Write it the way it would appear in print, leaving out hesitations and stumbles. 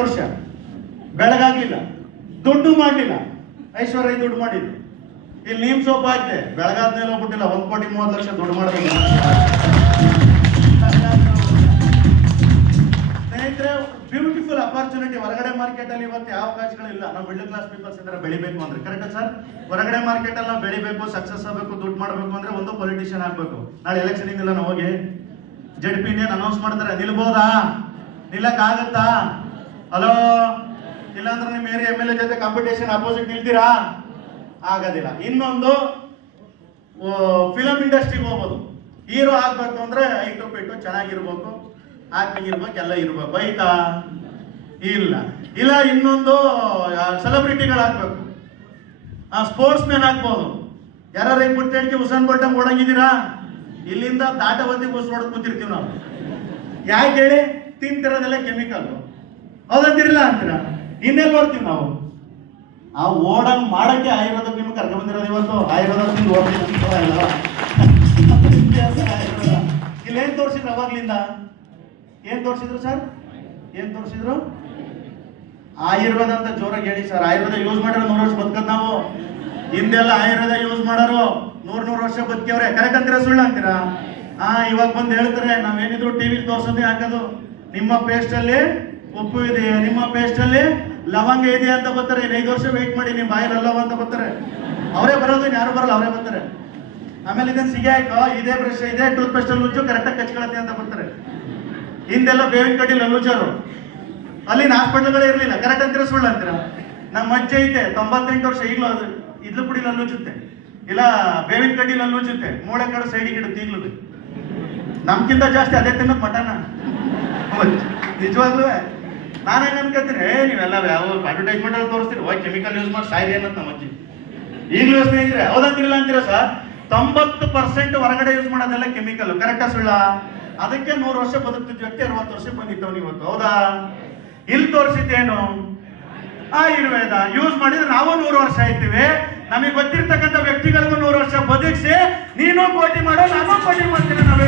ವರ್ಷ ಬೆಳಗಾಗ್ಲಿಲ್ಲ, ದುಡ್ಡು ಮಾಡಲಿಲ್ಲ. ಐಶ್ವರ್ಯ ದುಡ್ಡು ಮಾಡಿದ್ರು. ಇಲ್ಲಿ ನೀಮ್ ಸೋಪ್ ಹಾಕ್ತೆ, ಬೆಳಗಾದ್ಮೇಲೆ ಹೋಗ್ಬಿಟ್ಟಿಲ್ಲ. 1,30,30,00,000 ದುಡ್ಡು ಮಾಡಬೇಕು. ಸ್ನೇಹಿತರೆ, ಬ್ಯೂಟಿಫುಲ್ ಅಪಾರ್ಚುನಿಟಿ. ಹೊರಗಡೆ ಮಾರ್ಕೆಟ್ ಅಲ್ಲಿ ಇವತ್ತು ಯಾವ ಅವಕಾಶಗಳಿಲ್ಲ. ನಾವು ಮಿಡಲ್ ಕ್ಲಾಸ್ ಪೀಪಲ್ಸ್ ಇದ್ರೆ ಬೆಳಿಬೇಕು ಅಂದ್ರೆ, ಕರೆಕ್ಟ್ ಸರ್? ಹೊರಗಡೆ ಮಾರ್ಕೆಟ್ ಅಲ್ಲಿ ನಾವು ಬೆಳಿಬೇಕು, ಸಕ್ಸಸ್ ಆಗಬೇಕು, ದುಡ್ಡು ಮಾಡಬೇಕು ಅಂದ್ರೆ ಒಂದು ಪೊಲಿಟಿಷಿಯನ್ ಆಗ್ಬೇಕು. ನಾಳೆ ಎಲೆಕ್ಷನ್ ಇಲ್ಲ, ನಾವು ಹೋಗಿ ZP ಅನೌನ್ಸ್ ಮಾಡ್ತಾರೆ, ನಿಲ್ಬೋದಾ? ನಿಲ್ಲಕ್ ಆಗತ್ತಾ? ಹಲೋ, ಇಲ್ಲಾಂದ್ರೆ ನಿಮ್ಮ ಏರಿಯಾ MLA ಜೊತೆ ಕಾಂಪಿಟೇಷನ್ ಅಪೋಸಿಟ್ ನಿಲ್ತೀರಾ? ಆಗೋದಿಲ್ಲ. ಇನ್ನೊಂದು, ಫಿಲಂ ಇಂಡಸ್ಟ್ರಿಗೆ ಹೋಗ್ಬೋದು. ಹೀರೋ ಆಗ್ಬೇಕು ಅಂದ್ರೆ ಐಟು ಪಿಟ್ಟು ಚೆನ್ನಾಗಿರ್ಬೇಕು, ಆಕ್ಟಿಂಗ್ ಇರ್ಬೇಕು, ಎಲ್ಲ ಇರ್ಬೇಕು. ಆಯ್ತಾ? ಇಲ್ಲ. ಇನ್ನೊಂದು, ಸೆಲೆಬ್ರಿಟಿಗಳಾಗ್ಬೇಕು, ಸ್ಪೋರ್ಟ್ಸ್ ಮ್ಯಾನ್ ಆಗ್ಬೋದು. ಯಾರು ಪುಟ್ಟೆಡ್ಕೆ ಹುಸೇನ್ ಬೋಲ್ಟ್ ಓಡಂಗಿದ್ದೀರಾ? ಇಲ್ಲಿಂದ ದಾಟವತಿ ಬಸ್ ಹೊಡೆದು ಕೂತಿರ್ತೀವಿ ನಾವು. ಯಾಕೆ ಹೇಳಿ? ತಿಂತಿರೋದೆಲ್ಲ ಕೆಮಿಕಲ್. ಹೌದಂತಿರಲ್ಲ ಅಂತೀರ? ಇನ್ನೆಲ್ಲಿ ನೋಡ್ತೀವಿ ನಾವು? ಆ ಓಡಂಗ್ ಮಾಡಕ್ಕೆ ಆಯುರ್ವೇದ ನಿಮ್ಗೆ ಕರ್ಕೊಂಡ್ ಬಂದಿರೋದು. ಇವತ್ತು ಆಯುರ್ವೇದ ತಿಂದು ಓಡ್ತೀವಿ. ಇಲ್ಲೇನ್ ತೋರಿಸಿದ್ರು ಅವಾಗ್ಲಿಂದ? ಏನ್ ತೋರಿಸಿದ್ರು ಸರ್? ಏನ್ ತೋರಿಸಿದ್ರು? ಆಯುರ್ವೇದ ಅಂತ ಜೋರಾಗಿ ಹೇಳಿ ಸರ್. ಆಯುರ್ವೇದ ಯೂಸ್ ಮಾಡಿರೋ 100 ವರ್ಷ ಬದುಕದ್ ನಾವು. ಹಿಂದೆಲ್ಲ ಆಯುರ್ವೇದ ಯೂಸ್ ಮಾಡೋರು 100 ವರ್ಷ ಬದುಕಿಯವ್ರೆ. ಕರೆಕ್ಟ್ ಅಂತೀರಾ ಸುಳ್ಳು ಅಂತೀರಾ? ಇವಾಗ ಬಂದು ಹೇಳ್ತಾರೆ, ನಾವೇನಿದ್ರು ಟಿವಿ ತೋರ್ಸೋದೇ ಹಾಕೋದು. ನಿಮ್ಮ ಪೇಸ್ಟ್ ಅಲ್ಲಿ ಉಪ್ಪು ಇದೆ, ನಿಮ್ಮ ಪೇಸ್ಟ್ ಅಲ್ಲಿ ಲವಂಗ ಇದೆ ಅಂತ ಬರ್ತಾರೆ. 5 ವರ್ಷ ವೆಯ್ಟ್ ಮಾಡಿ, ನಿಮ್ಮ ಬಾಯಿರಲ್ಲವ ಅಂತ ಬರ್ತಾರೆ. ಅವರೇ ಬರೋದು, ಯಾರು ಬರಲ್ಲ, ಅವರೇ ಬರ್ತಾರೆ. ಆಮೇಲೆ ಇದನ್ನ ಸಿಗಿ ಆಯ್ತು, ಇದೇ ಬ್ರಷ್ ಇದೆ, ಟೂತ್ ಪೇಸ್ಟ್ ಅಲ್ಲಿ ಲುಚ್ಚು ಕರೆಕ್ಟಾಗಿ ಕಚ್ಕೊಳತ್ತೆ ಅಂತ ಬರ್ತಾರೆ. ಹಿಂದೆಲ್ಲ ಬೇವಿನ ಕಡ್ಡಿಲ್ಲ ಲುಚ್ಚರು. ಅಲ್ಲಿನ ಹಾಸ್ಪಿಟಲ್ಗಳೇ ಇರಲಿಲ್ಲ. ಕರೆಕ್ಟ್ ಅಂತೀರಾ ಸುಳ್ಳು ಅಂತೀರಾ? ನಮ್ಮ ಅಜ್ಜೆ ಐತೆ 98 ವರ್ಷ, ಈಗಲೂ ಅದು ಇದ್ಲು ಪುಡಿಲಿ ಅಲ್ಲುಚ್ಚುತ್ತೆ, ಇಲ್ಲ ಬೇವಿನ ಕಡ್ಡಿಲಿ ಅಲ್ಲುಚ್ಚುತ್ತೆ, ಮೂಳೆ ಕಡೆ ಸೈಡಿಗೆ ಇಡುತ್ತೆ. ಈಗಲೂ ನಮ್ಗಿಂತ ಜಾಸ್ತಿ ಅದೇ ತಿನ್ನೋದು ಮಟನ. ನಿಜವಾಗ್ಲೂ ನಾನೇನು ಅನ್ಕೋತೀನಿ, ನೀವೆಲ್ಲ ಯಾವ ಅಡ್ವರ್ಟೈಸ್ಮೆಂಟ್ ಅಲ್ಲಿ ತೋರಿಸ್ತೀರಿ, ಕೆಮಿಕಲ್ ಯೂಸ್ ಮಾಡಿ ಸಾಯಿರಿ ಅನ್ನೋದು ನಮ್ಮ ಅಜ್ಜಿ. ಈಗಲೂ ಸ್ನೇಹಿತರೆ, ಹೌದಂತಿರಲ್ಲ ಅಂತೀರಾ ಸರ್? 90% ಹೊರಗಡೆ ಯೂಸ್ ಮಾಡೋದೆಲ್ಲ ಕೆಮಿಕಲ್. ಕರೆಕ್ಟಾ ಸುಳ್ಳ? ಅದಕ್ಕೆ 100 ವರ್ಷ ಬದುಕ್ತಿದ್ದ ವ್ಯಕ್ತಿ 60 ವರ್ಷಕ್ಕೆ ಬಂದಿದ್ದವನು ಇವತ್ತು. ಹೌದಾ? ಇಲ್ಲಿ ತೋರಿಸಿದ್ದೇನು? ಆಯುರ್ವೇದ ಯೂಸ್ ಮಾಡಿದ್ರೆ ನಾವು 100 ವರ್ಷ ಆಯ್ತೀವಿ. ನಮಗೆ ಗೊತ್ತಿರ್ತಕ್ಕಂಥ ವ್ಯಕ್ತಿಗಳಿಗೂ 100 ವರ್ಷ ಬದುಕಿಸಿ, ನೀನು ಕೋಟಿ ಮಾಡೋ, ನಾನು ಕೋಟಿ ಮಾಡ್ತೀನಿ. ನಾವು